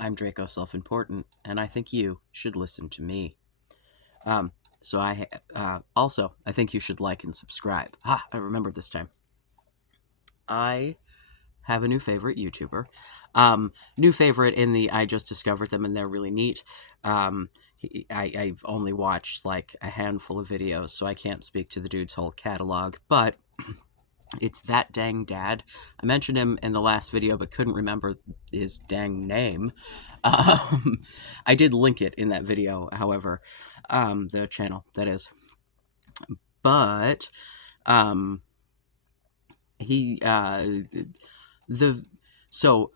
I'm Draco Self-Important, and I think you should listen to me. Um, I think you should like and subscribe. I remember this time. I have a new favorite YouTuber. New favorite in the I just discovered them and they're really neat. I've only watched like a handful of videos, so I can't speak to the dude's whole catalog, but it's That Dang Dad. I mentioned him in the last video, but couldn't remember his dang name. Um, I did link it in that video, however, the channel, that is. But um, he, the, so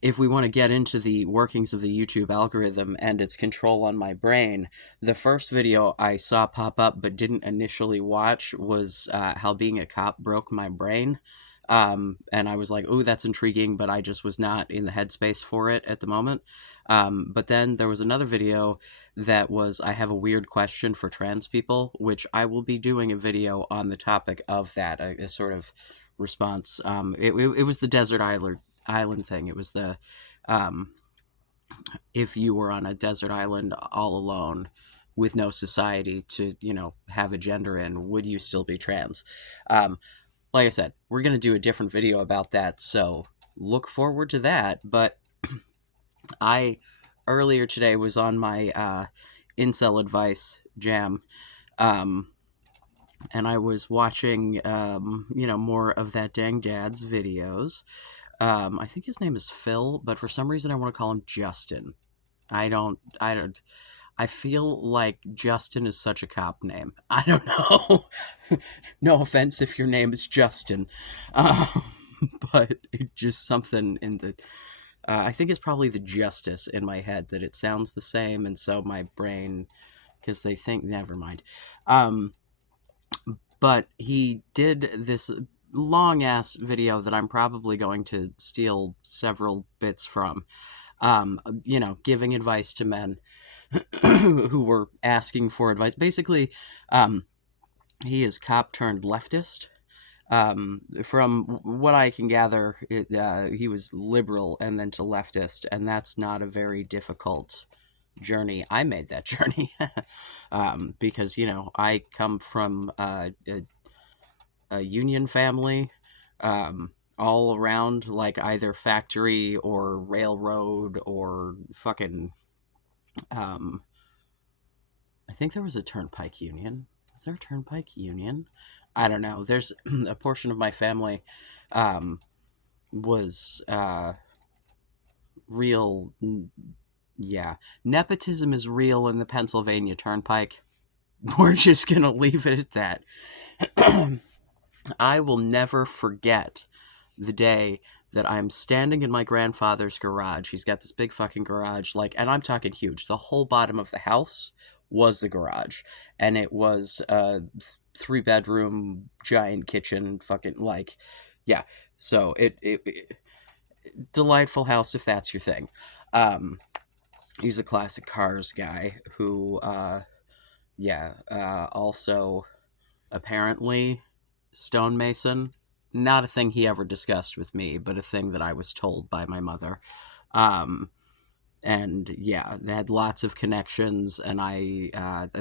if we want to get into the workings of the YouTube algorithm and its control on my brain, the first video I saw pop up but didn't initially watch was how being a cop broke my brain. And I was like, "Oh, that's intriguing," but I just was not in the headspace for it at the moment. But then there was another video that was, I have a weird question for trans people, which I will be doing a video on the topic of that, a sort of response. It was the desert island thing. It was the um, if you were on a desert island all alone with no society to have a gender in, would you still be trans? Like I said, we're gonna do a different video about that, so look forward to that. But I earlier today was on my incel advice jam. Um, and I was watching, more of that dang dad's videos. I think his name is Phil, but for some reason I want to call him Justin. I don't. I feel like Justin is such a cop name. I don't know. No offense if your name is Justin, um, but it's just something in the. I think it's probably the justice in my head that it sounds the same, and so my brain, because they think, never mind. Um, but he did this long ass video that I'm probably going to steal several bits from. Giving advice to men who were asking for advice. Basically, he is cop turned leftist. From what I can gather, he was liberal and then to leftist, and that's not a very difficult journey. I made that journey because I come from a union family, all around like either factory or railroad or fucking. Um, I think there was a turnpike union. Was there a turnpike union? I don't know. There's a portion of my family um, was real. Yeah, nepotism is real in the Pennsylvania Turnpike. We're just gonna leave it at that. I will never forget the day that I'm standing in my grandfather's garage. He's got this big fucking garage, like, and I'm talking huge. The whole bottom of the house was the garage, and it was a 3 bedroom giant kitchen, fucking like, yeah. So it delightful house if that's your thing. Um, he's a classic cars guy who, also apparently stonemason. Not a thing he ever discussed with me, but a thing that I was told by my mother. Um, and yeah, they had lots of connections, and I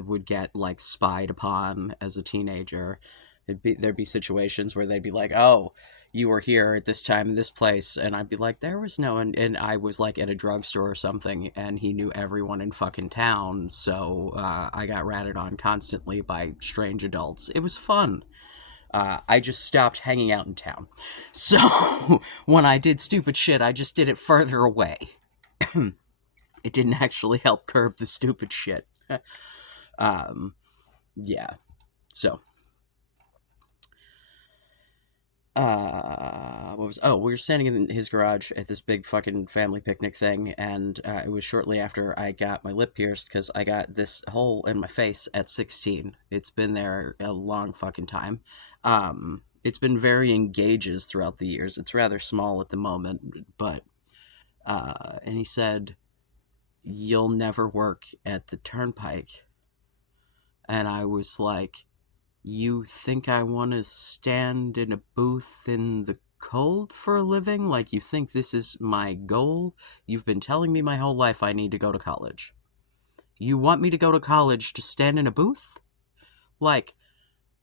would get like spied upon as a teenager. There'd be situations where they'd be like, "Oh, you were here at this time in this place," and I'd be like, "There was no," and I was like at a drugstore or something, and he knew everyone in fucking town, so I got ratted on constantly by strange adults. It was fun. I just stopped hanging out in town. So when I did stupid shit, I just did it further away. It didn't actually help curb the stupid shit. um, yeah. So, what was? Oh, we were standing in his garage at this big fucking family picnic thing, and it was shortly after I got my lip pierced because I got this hole in my face at 16. It's been there a long fucking time. It's been varying gauges throughout the years. It's rather small at the moment, but and he said, "You'll never work at the turnpike," and I was like, "You think I want to stand in a booth in the code for a living? Like, you think this is my goal? You've been telling me my whole life I need to go to college. You want me to go to college to stand in a booth? Like,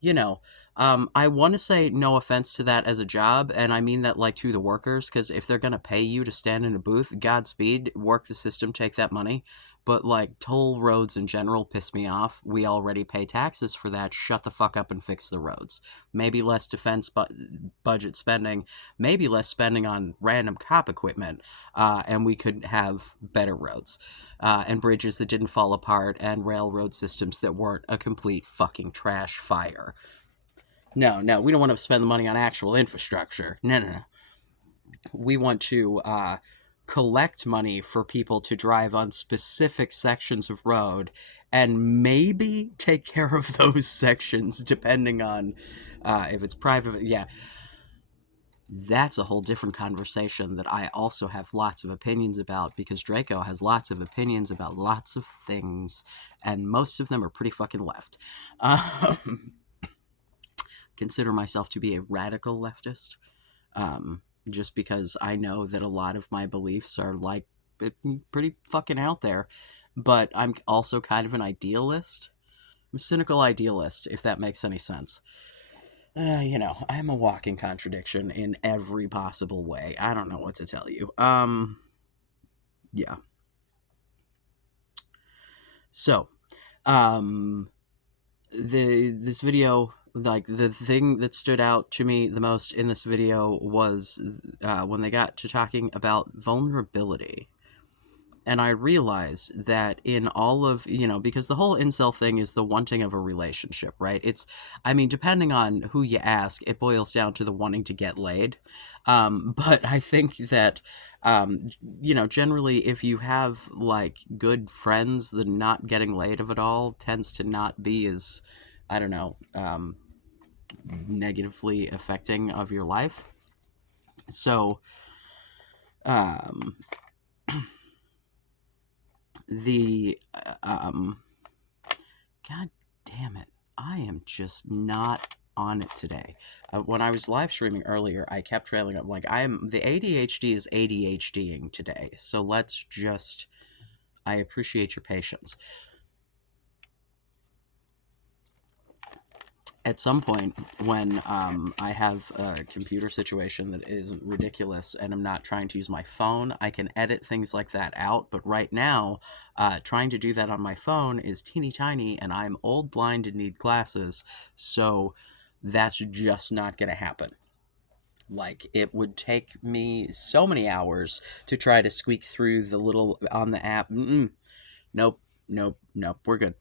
you know, I want to say no offense to that as a job, and I mean that like to the workers, because if they're gonna pay you to stand in a booth, Godspeed, work the system, take that money. But like toll roads in general piss me off. We already pay taxes for that. Shut the fuck up and fix the roads. Maybe less defense budget spending, maybe less spending on random cop equipment, and we could have better roads. And bridges that didn't fall apart, and railroad systems that weren't a complete fucking trash fire. No, no, we don't want to spend the money on actual infrastructure. No, no, no. We want to collect money for people to drive on specific sections of road and maybe take care of those sections depending on if it's private. Yeah, that's a whole different conversation that I also have lots of opinions about, because Draco has lots of opinions about lots of things, and most of them are pretty fucking left. Consider myself to be a radical leftist, just because I know that a lot of my beliefs are like pretty fucking out there, but I'm also kind of an idealist. I'm a cynical idealist, if that makes any sense. I'm a walking contradiction in every possible way. I don't know what to tell you. Yeah. So, um, this video, like the thing that stood out to me the most in this video was when they got to talking about vulnerability. And I realized that in all of, because the whole incel thing is the wanting of a relationship, right? I mean, depending on who you ask, it boils down to the wanting to get laid. But I think that, um, generally, if you have like good friends, the not getting laid of it all tends to not be as, I don't know, negatively affecting of your life. So, um, the, God damn it. I am just not on it today. When I was live streaming earlier, I kept trailing up. Like, the ADHD is ADHDing today. So let's just, I appreciate your patience. At some point, when I have a computer situation that isn't ridiculous and I'm not trying to use my phone, I can edit things like that out. But right now, trying to do that on my phone is teeny tiny, and I'm old, blind, and need glasses. So that's just not going to happen. Like, it would take me so many hours to try to squeak through the little on the app. Nope, nope, nope. We're good.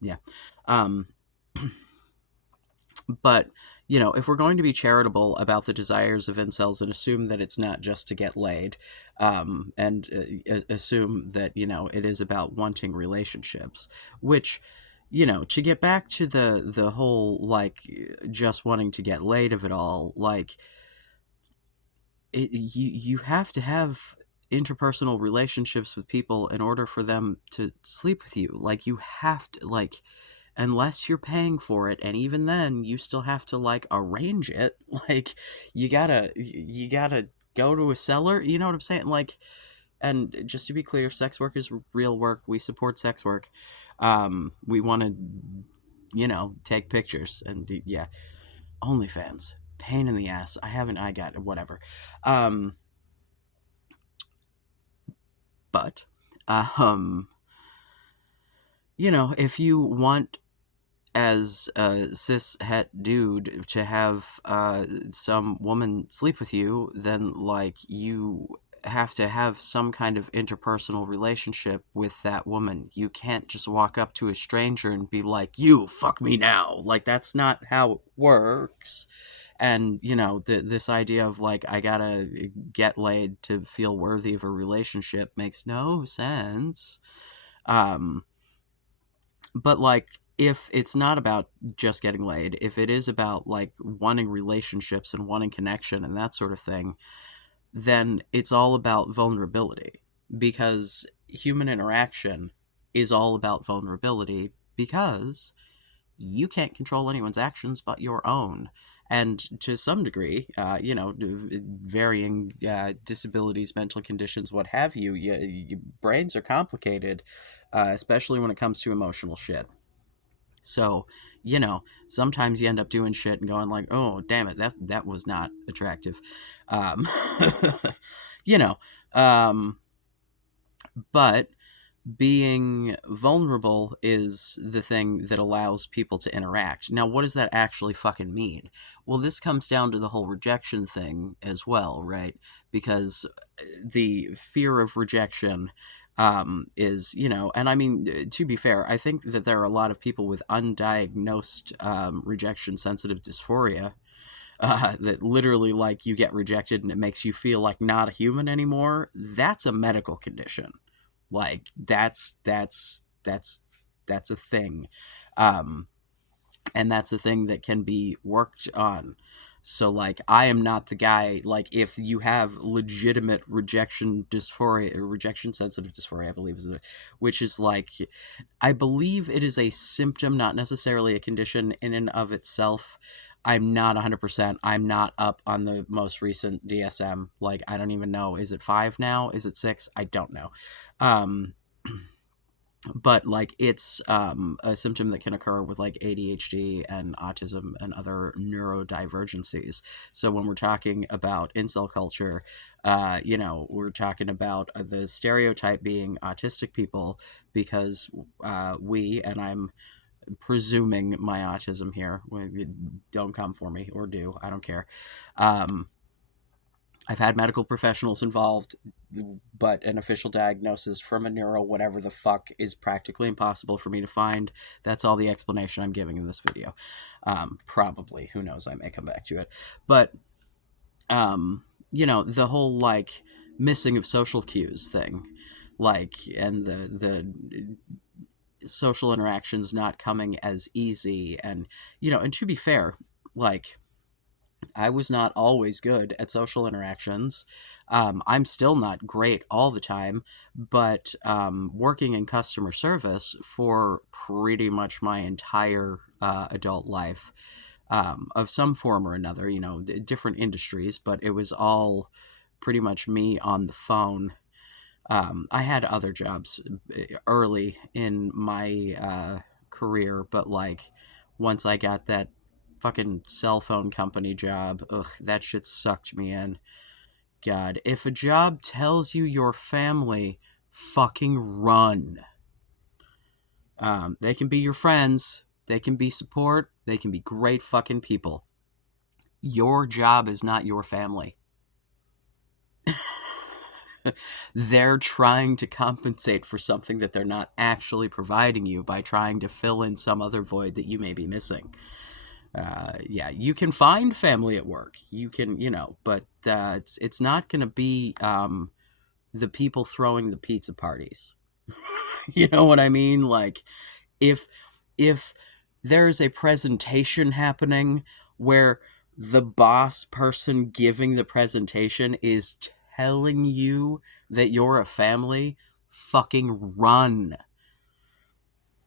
Yeah. Um, But, if we're going to be charitable about the desires of incels and assume that it's not just to get laid, and assume that, it is about wanting relationships, which, to get back to the whole, like, just wanting to get laid of it all, like, you have to have interpersonal relationships with people in order for them to sleep with you. Like, you have to, like, unless you're paying for it, and even then you still have to like arrange it. Like, you gotta go to a seller, you know what I'm saying? Like, and just to be clear, sex work is real work. We support sex work. We want to, take pictures, and yeah, OnlyFans, pain in the ass. I got it, whatever. um but if you want, as a cis het dude, to have some woman sleep with you, then like you have to have some kind of interpersonal relationship with that woman. You can't just walk up to a stranger and be like, "You fuck me now." Like, that's not how it works. And this idea of like, I gotta get laid to feel worthy of a relationship makes no sense. um but like, if it's not about just getting laid, if it is about like wanting relationships and wanting connection and that sort of thing, then it's all about vulnerability, because human interaction is all about vulnerability, because you can't control anyone's actions but your own. and to some degree, varying disabilities, mental conditions, what have you, brains are complicated, especially when it comes to emotional shit. So, sometimes you end up doing shit and going like, "Oh, damn it, that was not attractive," um, you know. Um, but being vulnerable is the thing that allows people to interact. Now, what does that actually fucking mean? Well, this comes down to the whole rejection thing as well, right? Because the fear of rejection is, and I mean, to be fair, I think that there are a lot of people with undiagnosed rejection sensitive dysphoria that literally, like, you get rejected and it makes you feel like not a human anymore. That's a medical condition. Like, that's a thing. Um, and that's a thing that can be worked on. So, like, I am not the guy. Like, if you have legitimate rejection dysphoria, or rejection sensitive dysphoria, I believe is it, which is like, I believe it is a symptom, not necessarily a condition in and of itself. I'm not 100%. I'm not up on the most recent DSM. Like, I don't even know. Is it 5 now? Is it 6? I don't know. Um, but like, it's a symptom that can occur with like ADHD and autism and other neurodivergencies. So when we're talking about incel culture, we're talking about the stereotype being autistic people, because we, and I'm presuming my autism here, don't come for me, or do, I don't care. um, I've had medical professionals involved, but an official diagnosis from a neuro whatever the fuck is practically impossible for me to find. That's all the explanation I'm giving in this video. Probably, who knows? I may come back to it, but the whole like missing of social cues thing, like, and the social interactions not coming as easy, and to be fair, like, I was not always good at social interactions. I'm still not great all the time, but working in customer service for pretty much my entire adult life, of some form or another, different industries, but it was all pretty much me on the phone. I had other jobs early in my career, but like, once I got that fucking cell phone company job, ugh, that shit sucked me in. God, if a job tells you your family, fucking run. They can be your friends, they can be support, they can be great fucking people. Your job is not your family. They're trying to compensate for something that they're not actually providing you by trying to fill in some other void that you may be missing. Yeah, you can find family at work. You can, but it's not going to be the people throwing the pizza parties. You know what I mean? Like, if if there's a presentation happening where the boss person giving the presentation is telling you that you're a family, fucking run.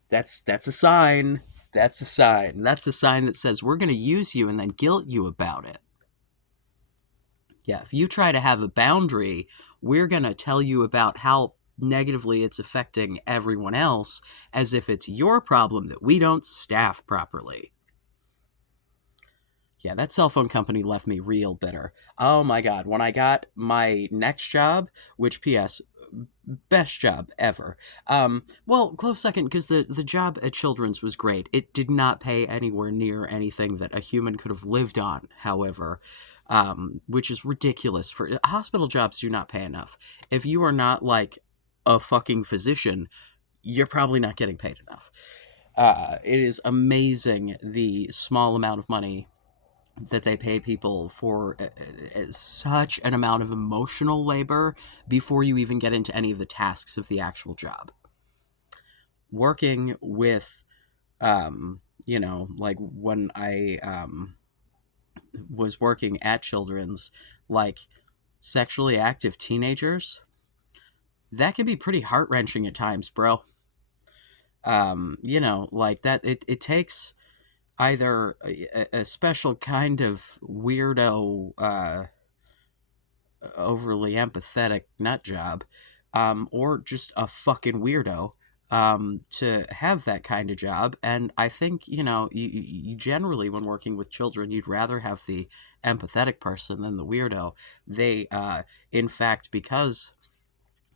That's a sign. That's a sign. That's a sign that says we're going to use you and then guilt you about it. Yeah, if you try to have a boundary, we're going to tell you about how negatively it's affecting everyone else, as if it's your problem that we don't staff properly. Yeah, that cell phone company left me real bitter. Oh my god, when I got my next job, which, P.S., best job ever. Well, close second, because the job at Children's was great. It did not pay anywhere near anything that a human could have lived on, however, which is ridiculous. For hospital jobs, do not pay enough. If you are not like a fucking physician, you're probably not getting paid enough. It is amazing the small amount of money that they pay people for such an amount of emotional labor before you even get into any of the tasks of the actual job. Working with, like, when I was working at Children's, like, sexually active teenagers, that can be pretty heart wrenching at times, bro. Like that, it takes either a special kind of weirdo, overly empathetic nut job, or just a fucking weirdo, to have that kind of job. And I think, you generally, when working with children, you'd rather have the empathetic person than the weirdo. They, in fact, because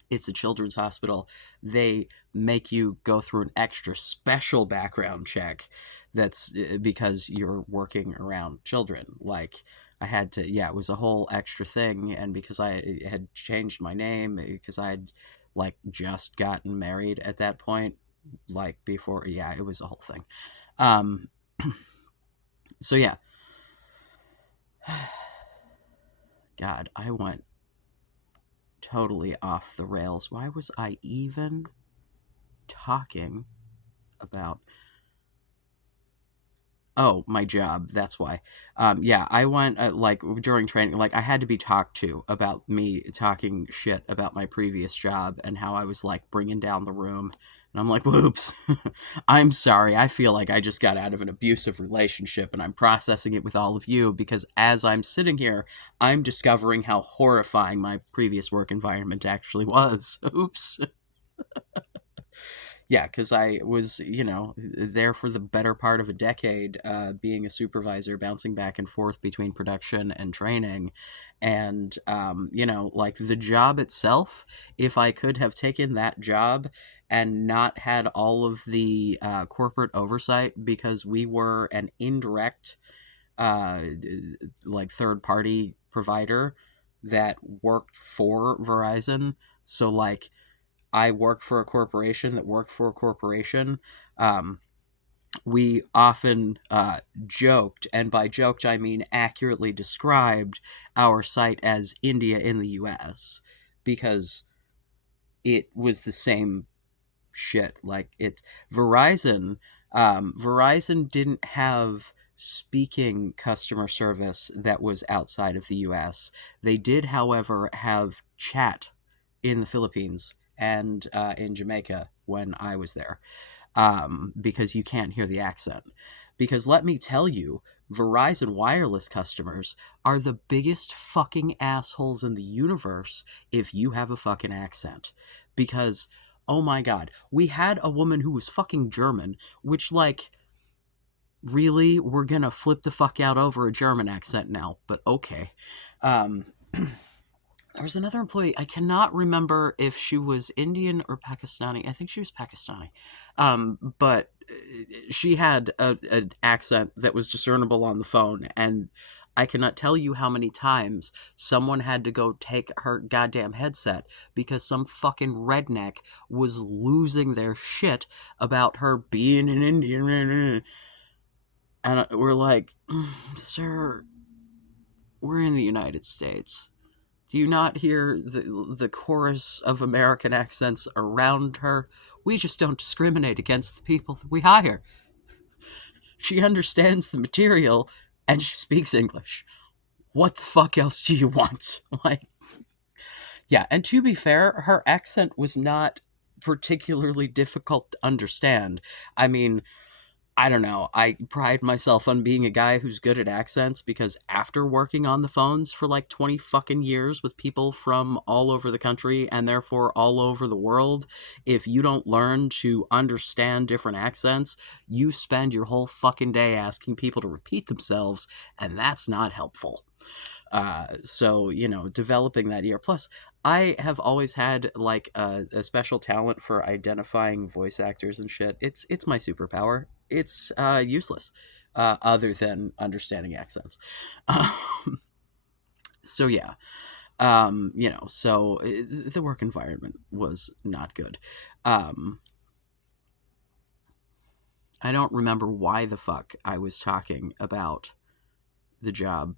it's a children's hospital, they make you go through an extra special background check. That's because you're working around children. Like, I had to, yeah, it was a whole extra thing. And because I had changed my name, because I had like just gotten married at that point, like before, yeah, it was a whole thing. Um, so yeah, God, I went totally off the rails. Why was I even talking about, oh, my job. That's why. Yeah, I went, like, during training, like, I had to be talked to about me talking shit about my previous job and how I was, like, bringing down the room. And I'm like, whoops. I'm sorry. I feel like I just got out of an abusive relationship and I'm processing it with all of you because as I'm sitting here, I'm discovering how horrifying my previous work environment actually was. Oops. Yeah, because I was, there for the better part of a decade, being a supervisor, bouncing back and forth between production and training. And, like the job itself, if I could have taken that job and not had all of the corporate oversight because we were an indirect, uh, like third party provider that worked for Verizon. So, like, I worked for a corporation that worked for a corporation. Um, we often joked, and by joked I mean accurately described our site as India in the US because it was the same shit. Like it's Verizon. Verizon didn't have speaking customer service that was outside of the US. They did, however, have chat in the Philippines and in Jamaica when I was there, because you can't hear the accent. Because let me tell you, Verizon wireless customers are the biggest fucking assholes in the universe if you have a fucking accent. Because, oh my god, we had a woman who was fucking German, which, like, really? We're gonna flip the fuck out over a German accent now, but okay. Um, there was another employee. I cannot remember if she was Indian or Pakistani. I think she was Pakistani, but she had an accent that was discernible on the phone, and I cannot tell you how many times someone had to go take her goddamn headset because some fucking redneck was losing their shit about her being an Indian, and we're like, sir, we're in the United States. Do you not hear the chorus of American accents around her? We just don't discriminate against the people that we hire. She understands the material and she speaks English. What the fuck else do you want? Like, yeah, and to be fair, her accent was not particularly difficult to understand. I mean, I don't know. I pride myself on being a guy who's good at accents because after working on the phones for like 20 fucking years with people from all over the country and therefore all over the world, if you don't learn to understand different accents, you spend your whole fucking day asking people to repeat themselves, and that's not helpful. So, developing that ear. Plus, I have always had like a special talent for identifying voice actors and shit. It's my superpower. It's useless, other than understanding accents. Um, so yeah, so the work environment was not good. Um, I don't remember why the fuck I was talking about the job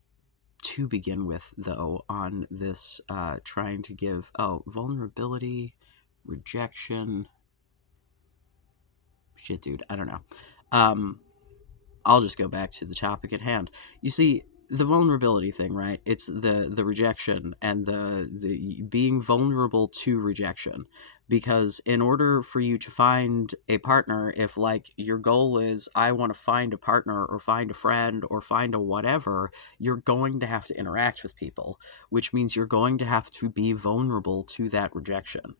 to begin with, though, on this trying to give, vulnerability, rejection. Shit, dude, I don't know. Um, I'll just go back to the topic at hand. You see, the vulnerability thing, right? It's the rejection and the being vulnerable to rejection. Because in order for you to find a partner, if like your goal is I want to find a partner or find a friend or find a whatever, you're going to have to interact with people, which means you're going to have to be vulnerable to that rejection.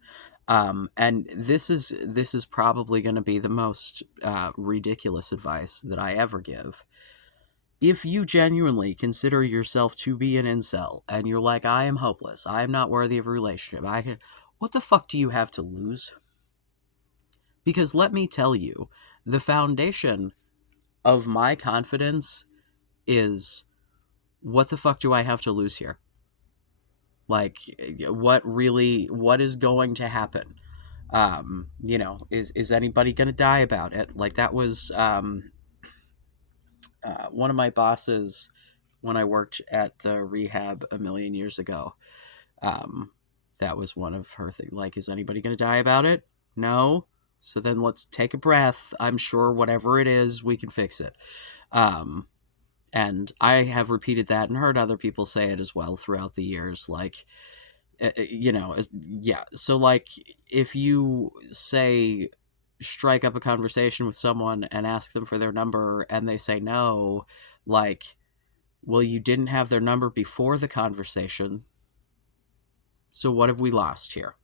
And this is probably going to be the most ridiculous advice that I ever give. If you genuinely consider yourself to be an incel and you're like, I am hopeless, I am not worthy of a relationship, what the fuck do you have to lose? Because let me tell you, the foundation of my confidence is, what the fuck do I have to lose here? Like, what is going to happen? Is anybody gonna die about it? Like, that was one of my bosses when I worked at the rehab a million years ago. Um, that was one of her things. Like, is anybody going to die about it? No. So then let's take a breath. I'm sure whatever it is, we can fix it. Um, and I have repeated that and heard other people say it as well throughout the years. Like, yeah. So, like, if you say, strike up a conversation with someone and ask them for their number and they say no, like, well, you didn't have their number before the conversation. So what have we lost here?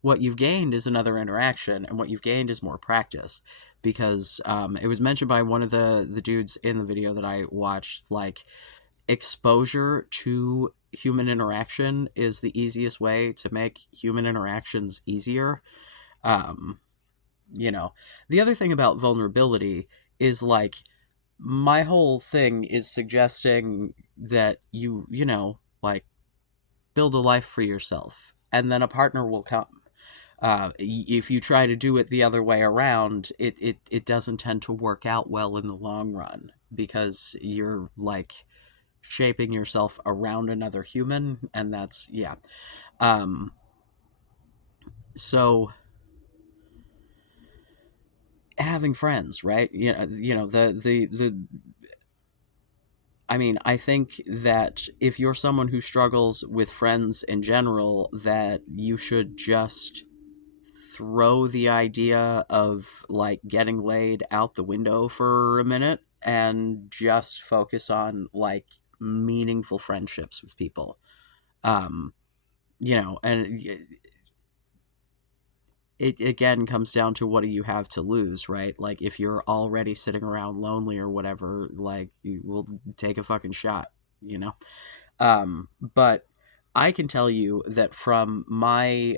What you've gained is another interaction, and what you've gained is more practice. Because it was mentioned by one of the dudes in the video that I watched, like, exposure to human interaction is the easiest way to make human interactions easier. Um, you know, the other thing about vulnerability is, like, my whole thing is suggesting that like, build a life for yourself, and then a partner will come. If you try to do it the other way around, it doesn't tend to work out well in the long run, because you're, like, shaping yourself around another human, and that's, yeah. Um, so having friends, right? I mean, I think that if you're someone who struggles with friends in general, that you should just throw the idea of, like, getting laid out the window for a minute and just focus on, like, meaningful friendships with people. Um, and it again comes down to, what do you have to lose, right? Like, if you're already sitting around lonely or whatever, like, you will take a fucking shot, you know? But I can tell you that from my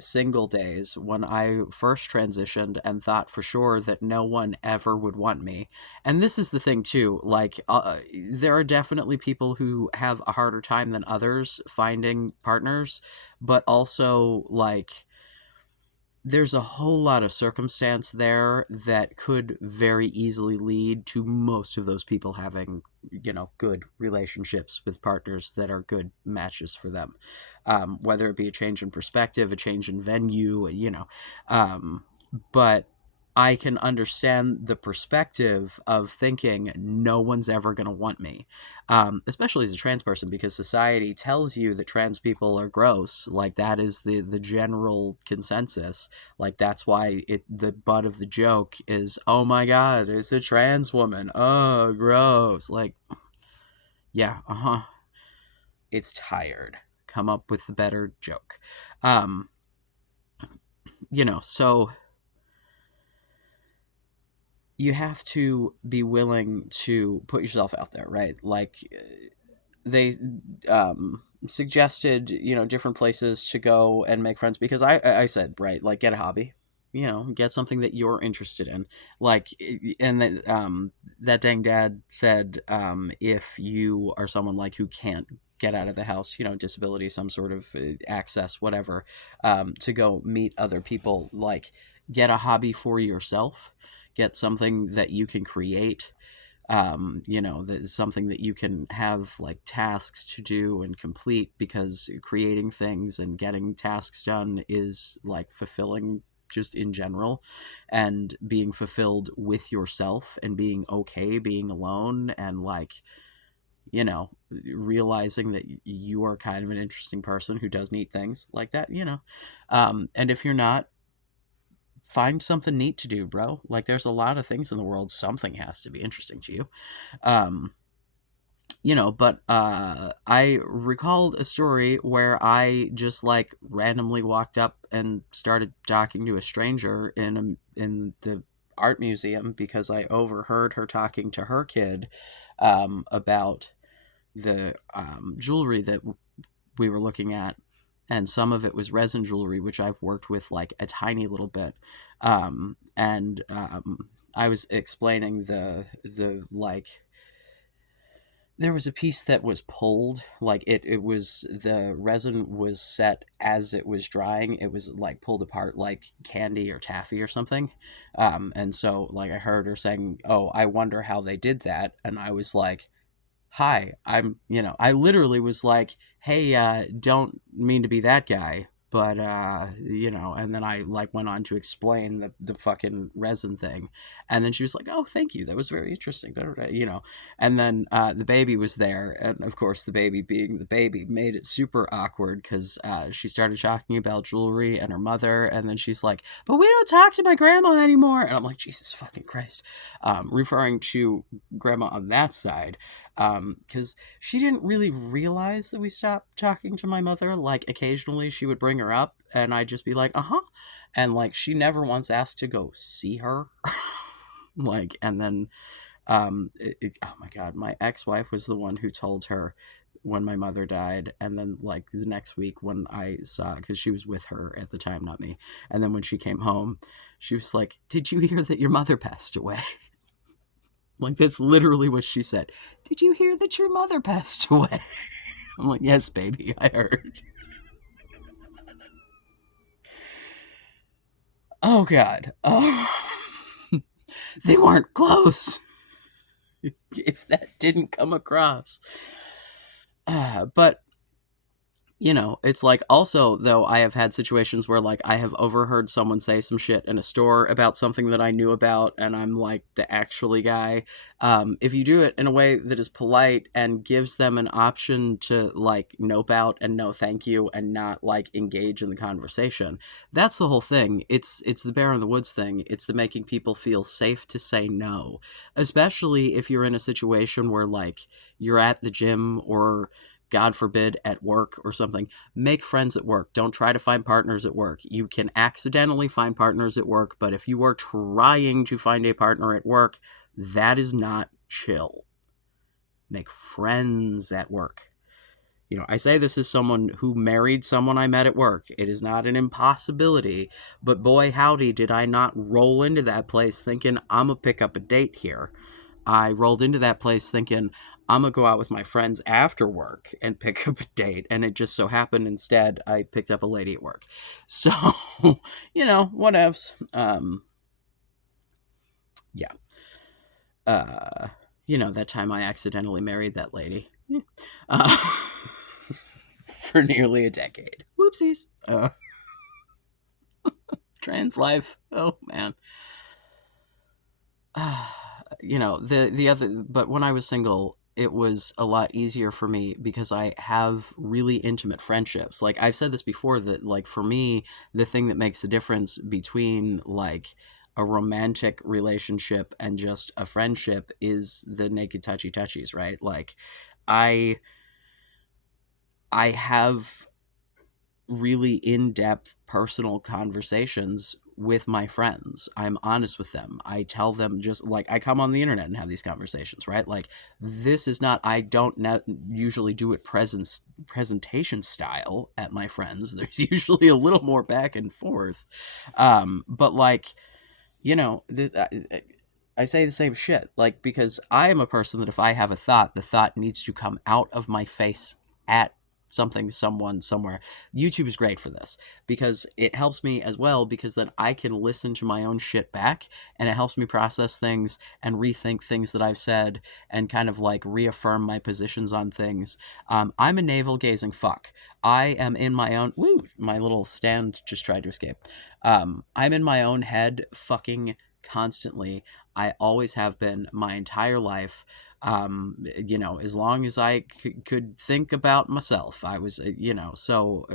single days, when I first transitioned and thought for sure that no one ever would want me, and this is the thing too, like, there are definitely people who have a harder time than others finding partners, but also, like, there's a whole lot of circumstance there that could very easily lead to most of those people having, good relationships with partners that are good matches for them. Whether it be a change in perspective, a change in venue, but I can understand the perspective of thinking no one's ever going to want me, especially as a trans person, because society tells you that trans people are gross. Like, that is the general consensus. Like, that's why the butt of the joke is, oh my god, it's a trans woman. Oh, gross. Like, yeah, it's tired. Come up with a better joke. Um, so you have to be willing to put yourself out there, right? Like, they suggested, different places to go and make friends, because I said, right, like, get a hobby, get something that you're interested in, like, and that dang dad said, if you are someone, like, who can't get out of the house, disability, some sort of access, whatever, to go meet other people, like, get a hobby for yourself, get something that you can create, that is something that you can have, like, tasks to do and complete, because creating things and getting tasks done is, like, fulfilling just in general, and being fulfilled with yourself and being okay being alone, and, like, realizing that you are kind of an interesting person who does neat things like that, and if you're not, find something neat to do, bro. Like, there's a lot of things in the world, something has to be interesting to you. um but I recalled a story where I just like randomly walked up and started talking to a stranger in the art museum because I overheard her talking to her kid about the jewelry that we were looking at, and some of it was resin jewelry, which I've worked with like a tiny little bit. And I was explaining the like there was a piece that was pulled, like it was, the resin was set as it was drying, it was like pulled apart like candy or taffy or something. And so like I heard her saying, oh, I wonder how they did that, and I was like, hi, I literally was like, hey, don't mean to be that guy, but and then I like went on to explain the fucking resin thing, and then she was like, oh, thank you, that was very interesting, and then the baby was there, and of course the baby, being the baby, made it super awkward because she started talking about jewelry and her mother, and then she's like, but we don't talk to my grandma anymore, and I'm like, Jesus fucking Christ, referring to grandma on that side, because she didn't really realize that we stopped talking to my mother. Like, occasionally she would bring her up, and I'd just be like, uh huh. And like, she never once asked to go see her. Like, and then, oh my God, my ex wife was the one who told her when my mother died. And then, like, the next week when I saw, because she was with her at the time, not me. And then when she came home, she was like, did you hear that your mother passed away? Like, that's literally what she said. Did you hear that your mother passed away? I'm like, yes, baby, I heard. Oh, God. Oh, they weren't close. If that didn't come across. But it's like, also, though, I have had situations where like I have overheard someone say some shit in a store about something that I knew about, and I'm like the actually guy. If you do it in a way that is polite and gives them an option to like nope out and no thank you and not like engage in the conversation, that's the whole thing. It's the bear in the woods thing. It's the making people feel safe to say no, especially if you're in a situation where like you're at the gym or, God forbid, at work or something. Make friends at work. Don't try to find partners at work. You can accidentally find partners at work, but if you are trying to find a partner at work, that is not chill. Make friends at work. I say this as someone who married someone I met at work. It is not an impossibility, but boy, howdy, did I not roll into that place thinking I'm going to pick up a date here. I rolled into that place thinking I'm going to go out with my friends after work and pick up a date. And it just so happened instead I picked up a lady at work. So, whatevs. Yeah. Uh, that time I accidentally married that lady. Uh, for nearly a decade. Whoopsies. Trans life. Oh, man. The other, but when I was single, it was a lot easier for me because I have really intimate friendships. Like, I've said this before, that like for me, the thing that makes the difference between like a romantic relationship and just a friendship is the naked touchy touchies, right? Like, I I have really in-depth personal conversations with my friends. I'm honest with them. I tell them, just like, I come on the internet and have these conversations, right? Like, this is not, I don't usually do it presentation style at my friends. There's usually a little more back and forth. But like, I say the same shit, like, because I am a person that if I have a thought, the thought needs to come out of my face at something, someone, somewhere. YouTube is great for this because it helps me as well, because then I can listen to my own shit back, and it helps me process things and rethink things that I've said and kind of like reaffirm my positions on things. I'm a navel gazing fuck. I am in my own, woo, my little stand just tried to escape. I'm in my own head fucking constantly. I always have been my entire life. As long as I could think about myself, I was, so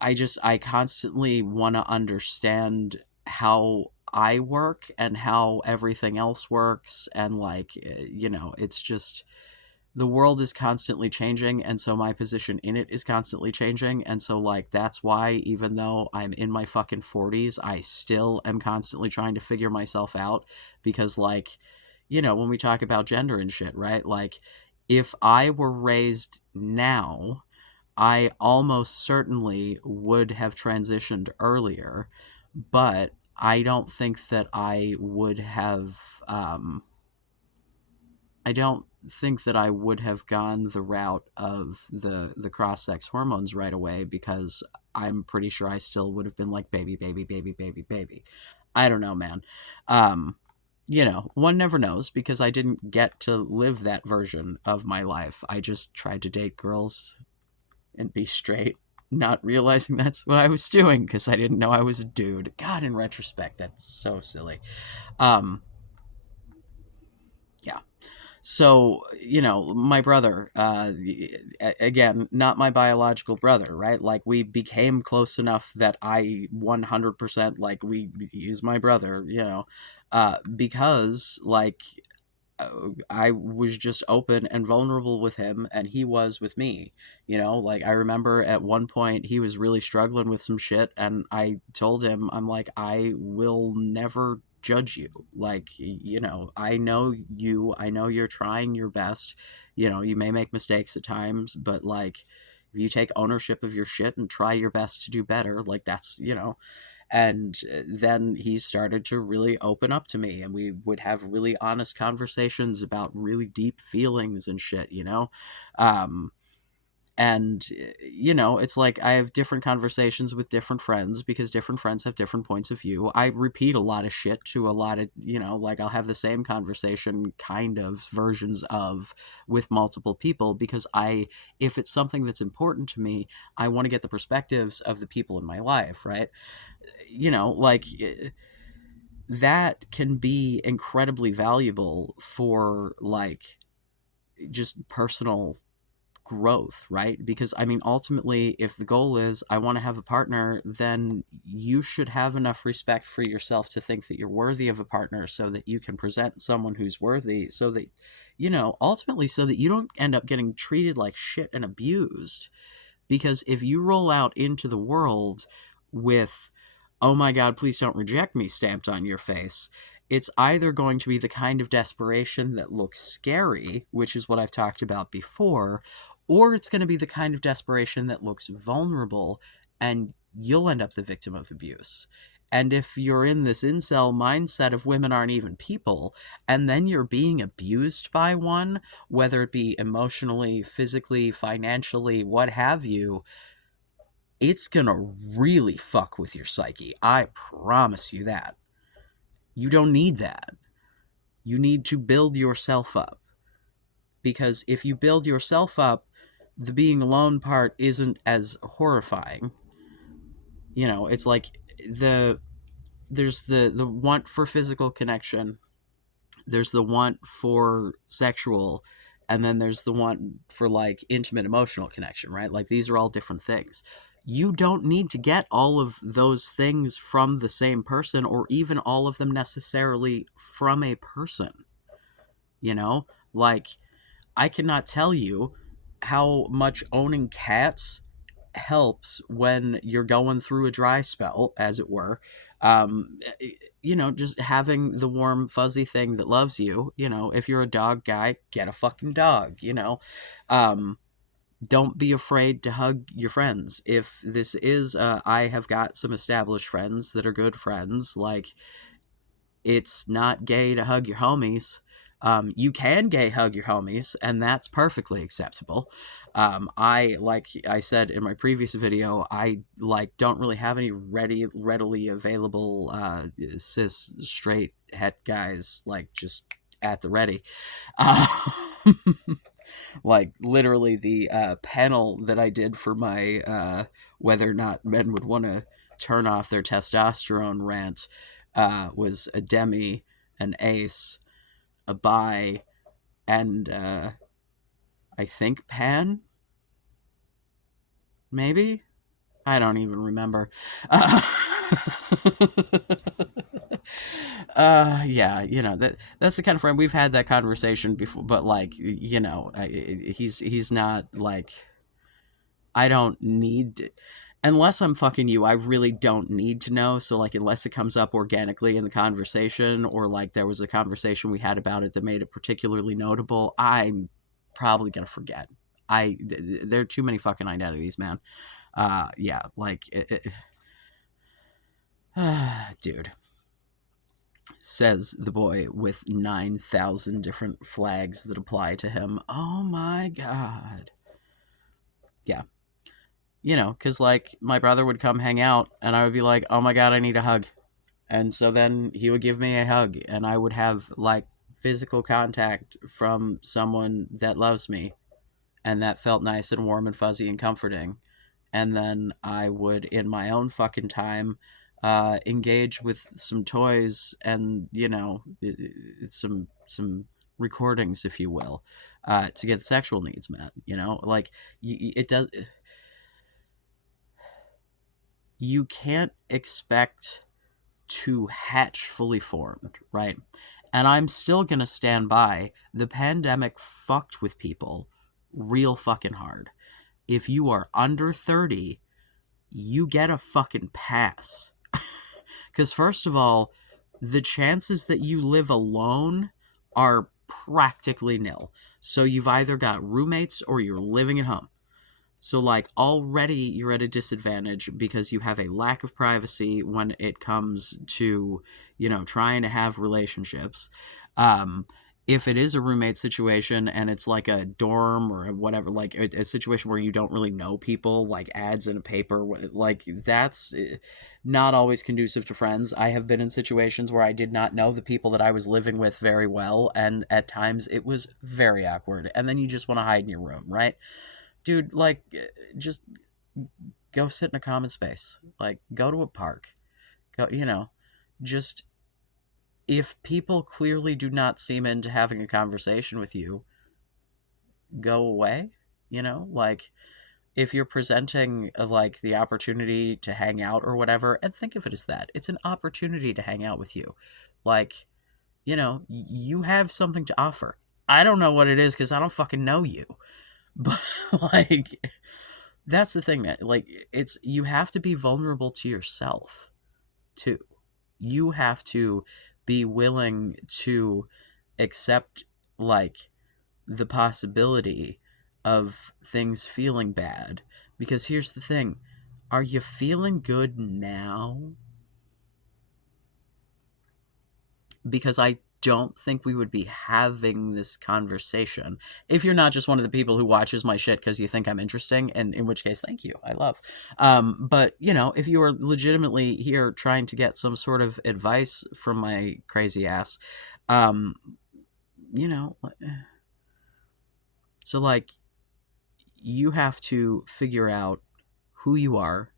I constantly want to understand how I work and how everything else works. And like, it's just, the world is constantly changing, and so my position in it is constantly changing. And so like, that's why, even though I'm in my fucking 40s, I still am constantly trying to figure myself out. Because like, when we talk about gender and shit, right, like, if I were raised now, I almost certainly would have transitioned earlier, but I don't think that I don't think that I would have gone the route of the cross sex hormones right away, because I'm pretty sure I still would have been like, baby, baby, baby, baby, baby. I don't know, man. Um, one never knows, because I didn't get to live that version of my life. I just tried to date girls and be straight, not realizing that's what I was doing, because I didn't know I was a dude. God, in retrospect, that's so silly. Um, yeah. So, my brother, again, not my biological brother, right? Like, we became close enough that I 100%, like, he's my brother, because, like, I was just open and vulnerable with him, and he was with me. Like, I remember at one point he was really struggling with some shit, and I told him, I'm like, I will never judge you. Like, I know you, I know you're trying your best. You may make mistakes at times, but like, if you take ownership of your shit and try your best to do better, like, that's, and then he started to really open up to me, and we would have really honest conversations about really deep feelings and shit. um and it's like, I have different conversations with different friends, because different friends have different points of view. I repeat a lot of shit to a lot of, like, I'll have the same conversation, kind of versions of, with multiple people, because if it's something that's important to me, I want to get the perspectives of the people in my life, right? Like, that can be incredibly valuable for, like, just personal growth, right? Because I mean, ultimately, if the goal is, I want to have a partner, then you should have enough respect for yourself to think that you're worthy of a partner, so that you can present someone who's worthy, so that, ultimately, so that you don't end up getting treated like shit and abused. Because if you roll out into the world with, oh my God, please don't reject me stamped on your face, it's either going to be the kind of desperation that looks scary, which is what I've talked about before, or it's going to be the kind of desperation that looks vulnerable, and you'll end up the victim of abuse. And if you're in this incel mindset of women aren't even people, and then you're being abused by one, whether it be emotionally, physically, financially, what have you, it's gonna really fuck with your psyche. I promise you that. You don't need that. You need to build yourself up. Because if you build yourself up, the being alone part isn't as horrifying. It's like, there's the want for physical connection, there's the want for sexual, and then there's the want for, like, intimate emotional connection, right? Like, these are all different things. You don't need to get all of those things from the same person, or even all of them necessarily from a person. you know like, I cannot tell you how much owning cats helps when you're going through a dry spell, as it were. Just having the warm, fuzzy thing that loves you. If you're a dog guy, get a fucking dog. Um, don't be afraid to hug your friends. If this is, I have got some established friends that are good friends, like, it's not gay to hug your homies. You can gay hug your homies, and that's perfectly acceptable. Like I said in my previous video, I like don't really have any readily available cis straight het guys, like, just at the ready. Uh, like, literally, the panel that I did for my whether or not men would want to turn off their testosterone rant was a demi, an ace, a bi, and I think Pan, maybe. I don't even remember. Yeah, that's the kind of friend we've had that conversation before. But like, he's not like I don't need unless I'm fucking you, I really don't need to know. So like unless it comes up organically in the conversation or like there was a conversation we had about it that made it particularly notable, I'm probably going to forget. There are too many fucking identities, man. Yeah, like dude, says the boy with 9,000 different flags that apply to him. Oh my god. Yeah, because like my brother would come hang out and I would be like, oh my god, I need a hug. And so then he would give me a hug and I would have like physical contact from someone that loves me. And that felt nice and warm and fuzzy and comforting. And then I would, in my own fucking time, engage with some toys and some recordings, if you will, to get sexual needs met. Like it does. You can't expect to hatch fully formed, right? And I'm still going to stand by the pandemic fucked with people real fucking hard. If you are under 30, you get a fucking pass. Because, first of all, the chances that you live alone are practically nil. So you've either got roommates or you're living at home. So, like, already you're at a disadvantage because you have a lack of privacy when it comes to, trying to have relationships. Um, if it is a roommate situation and it's like a dorm or whatever, like a situation where you don't really know people, like ads in a paper, like that's not always conducive to friends. I have been in situations where I did not know the people that I was living with very well, and at times it was very awkward. And then you just want to hide in your room, right? Dude, like, just go sit in a common space. Like, go to a park. Go, just if people clearly do not seem into having a conversation with you, go away. Like, if you're presenting like the opportunity to hang out or whatever, and think of it as that it's an opportunity to hang out with you. Like, you have something to offer. I don't know what it is because I don't fucking know you. But, like, that's the thing, man. Like, you have to be vulnerable to yourself too. You have to be willing to accept like the possibility of things feeling bad, because here's the thing, are you feeling good now? Because I don't think we would be having this conversation if you're not just one of the people who watches my shit because you think I'm interesting, and in which case, thank you, I love. But if you are legitimately here trying to get some sort of advice from my crazy ass, um, you know, so like you have to figure out who you are,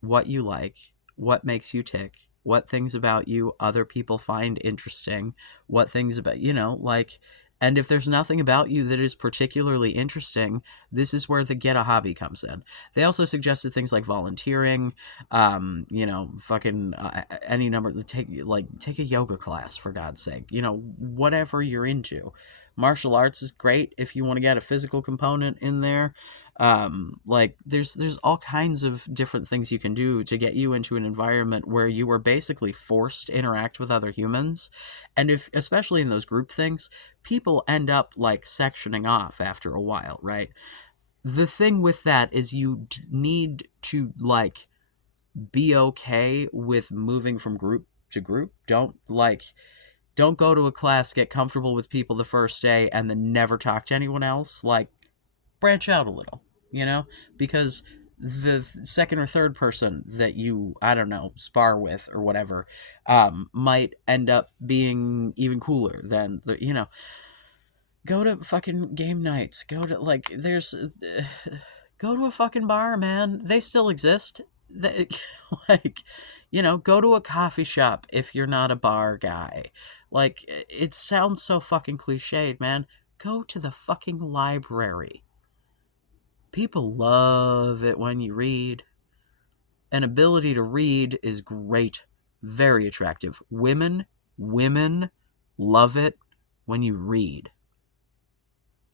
what you like, what makes you tick, what things about you other people find interesting, what things about, like, and if there's nothing about you that is particularly interesting, this is where the get a hobby comes in. They also suggested things like volunteering, fucking any number, take a yoga class for God's sake, whatever you're into. Martial arts is great if you want to get a physical component in there. Like there's all kinds of different things you can do to get you into an environment where you are basically forced to interact with other humans. And if especially in those group things, people end up like sectioning off after a while, right? The thing with that is you need to like be okay with moving from group to group. Don't go to a class, get comfortable with people the first day, and then never talk to anyone else. Like, branch out a little, because the second or third person that you, I don't know, spar with or whatever, might end up being even cooler than go to fucking game nights. Go to like there's go to a fucking bar, man. They still exist. They, like, go to a coffee shop if you're not a bar guy. Like, it sounds so fucking cliched, man. Go to the fucking library. People love it when you read. An ability to read is great, very attractive. Women love it when you read.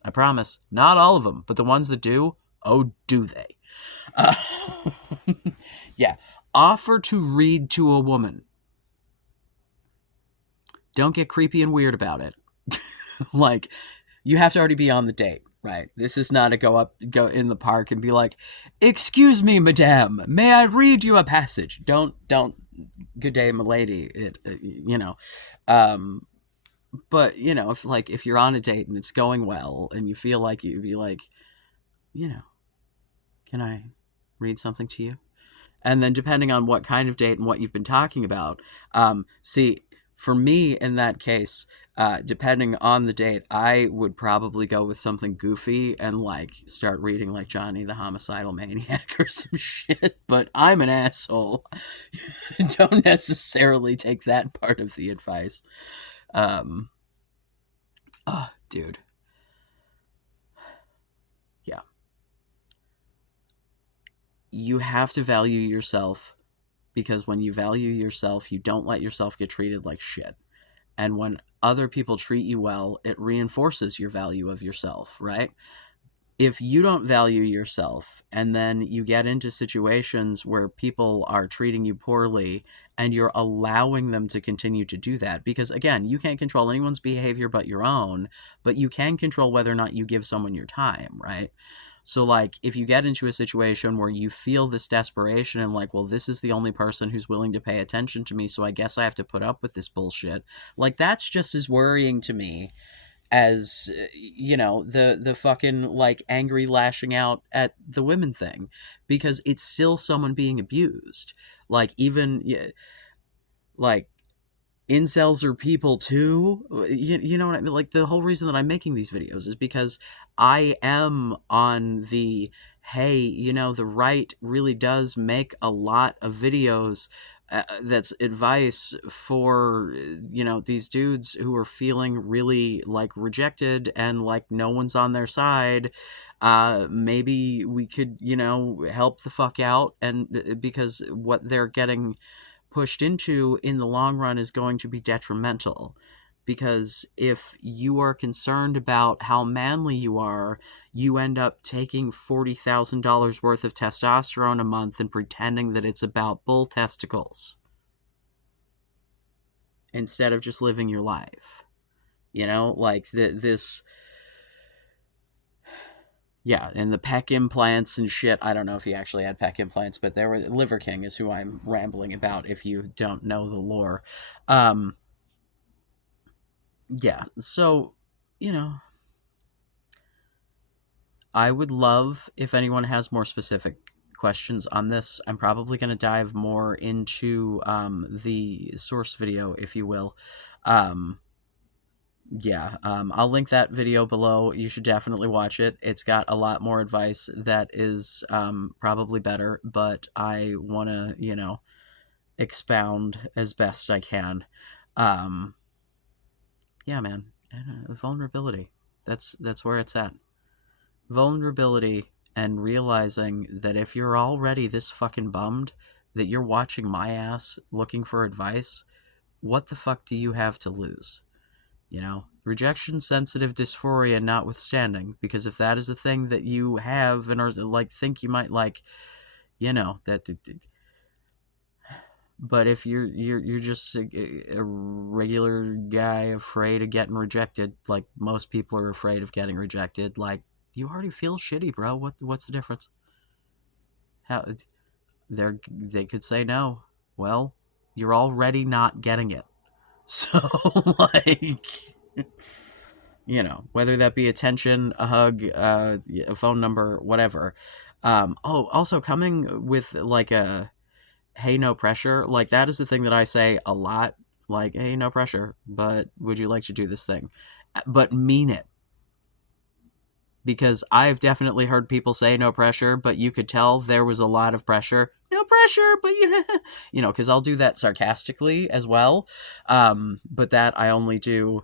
I promise. Not all of them, but the ones that do, oh, do they? Uh, yeah. Offer to read to a woman. Don't get creepy and weird about it. Like, you have to already be on the date, right? This is not a go in the park and be like, "Excuse me, madame, may I read you a passage?" Don't. Good day, milady. You know, um, but if you're on a date and it's going well and you feel like you'd be like, you know, can I read something to you? And then depending on what kind of date and what you've been talking about, see, for me in that case, depending on the date, I would probably go with something goofy and like start reading like Johnny the Homicidal Maniac or some shit. But I'm an asshole. Don't necessarily take that part of the advice. Oh, dude. Yeah. You have to value yourself because when you value yourself, you don't let yourself get treated like shit. And when other people treat you well, it reinforces your value of yourself, right? If you don't value yourself and then you get into situations where people are treating you poorly and you're allowing them to continue to do that, because again, you can't control anyone's behavior but your own, but you can control whether or not you give someone your time, right? So, like, if you get into a situation where you feel this desperation and, like, well, this is the only person who's willing to pay attention to me, so I guess I have to put up with this bullshit, like, that's just as worrying to me as the fucking like angry lashing out at the women thing, because it's still someone being abused. Like, even like incels are people too. You know what I mean? Like, the whole reason that I'm making these videos is because I am on the, hey, the right really does make a lot of videos that's advice for these dudes who are feeling really like rejected and like no one's on their side. Maybe we could help the fuck out, and because what they're getting pushed into in the long run is going to be detrimental. Because if you are concerned about how manly you are, you end up taking $40,000 worth of testosterone a month and pretending that it's about bull testicles instead of just living your life. Like this. Yeah, and the pec implants and shit. I don't know if he actually had pec implants, but there were Liver King is who I'm rambling about if you don't know the lore. Yeah, so, you know, I would love if anyone has more specific questions on this. I'm probably going to dive more into the source video, if you will. I'll link that video below. You should definitely watch it. It's got a lot more advice that is probably better, but I want to, expound as best I can. Yeah, man. Vulnerability. That's where it's at. Vulnerability and realizing that if you're already this fucking bummed that you're watching my ass looking for advice, what the fuck do you have to lose? Rejection sensitive dysphoria notwithstanding, because if that is a thing that you have and are like think you might like, that but if you're just a regular guy afraid of getting rejected, like most people are afraid of getting rejected, like, you already feel shitty, bro. What's the difference? How they could say no. Well, you're already not getting it. So, like, whether that be attention, a hug, a phone number, whatever. Also coming with like a, hey, no pressure. Like, that is the thing that I say a lot. Like, hey, no pressure, but would you like to do this thing? But mean it. Because I've definitely heard people say no pressure, but you could tell there was a lot of pressure. No pressure, but because I'll do that sarcastically as well. But that I only do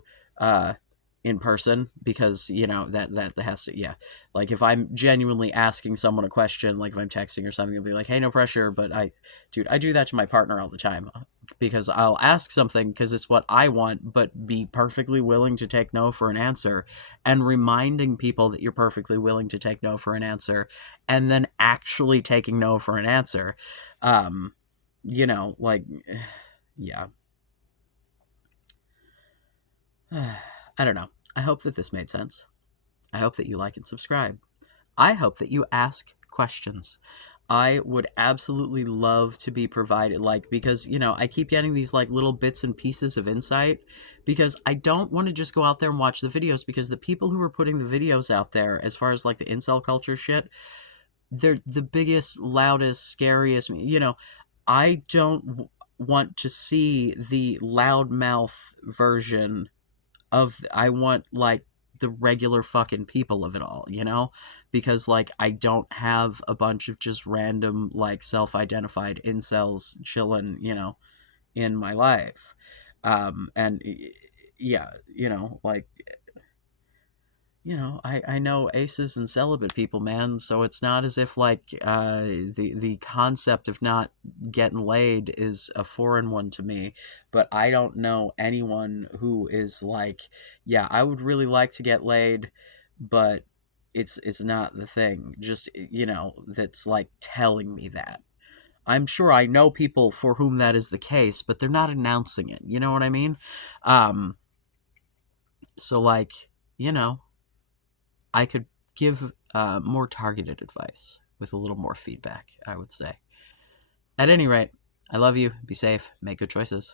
in person, because that has to, yeah, like if I'm genuinely asking someone a question, like if I'm texting or something, they'll be like, hey, no pressure. But I do that to my partner all the time, because I'll ask something because it's what I want, but be perfectly willing to take no for an answer, and reminding people that you're perfectly willing to take no for an answer, and then actually taking no for an answer. um like, yeah. I don't know. I hope that this made sense. I hope that you like and subscribe. I hope that you ask questions. I would absolutely love to be provided, like, because, I keep getting these, like, little bits and pieces of insight, because I don't want to just go out there and watch the videos, because the people who are putting the videos out there, as far as, like, the incel culture shit, they're the biggest, loudest, scariest, I don't want to see the loudmouth version of, I want, like, the regular fucking people of it all, because, like, I don't have a bunch of just random, like, self-identified incels chilling, in my life. And yeah, like, I know aces and celibate people, man. So it's not as if, like, the concept of not getting laid is a foreign one to me. But I don't know anyone who is like, yeah, I would really like to get laid, but it's not the thing. Just, that's like telling me that. I'm sure I know people for whom that is the case, but they're not announcing it. You know what I mean? Um, so, like, you know, I could give more targeted advice with a little more feedback, I would say. At any rate, I love you. Be safe. Make good choices.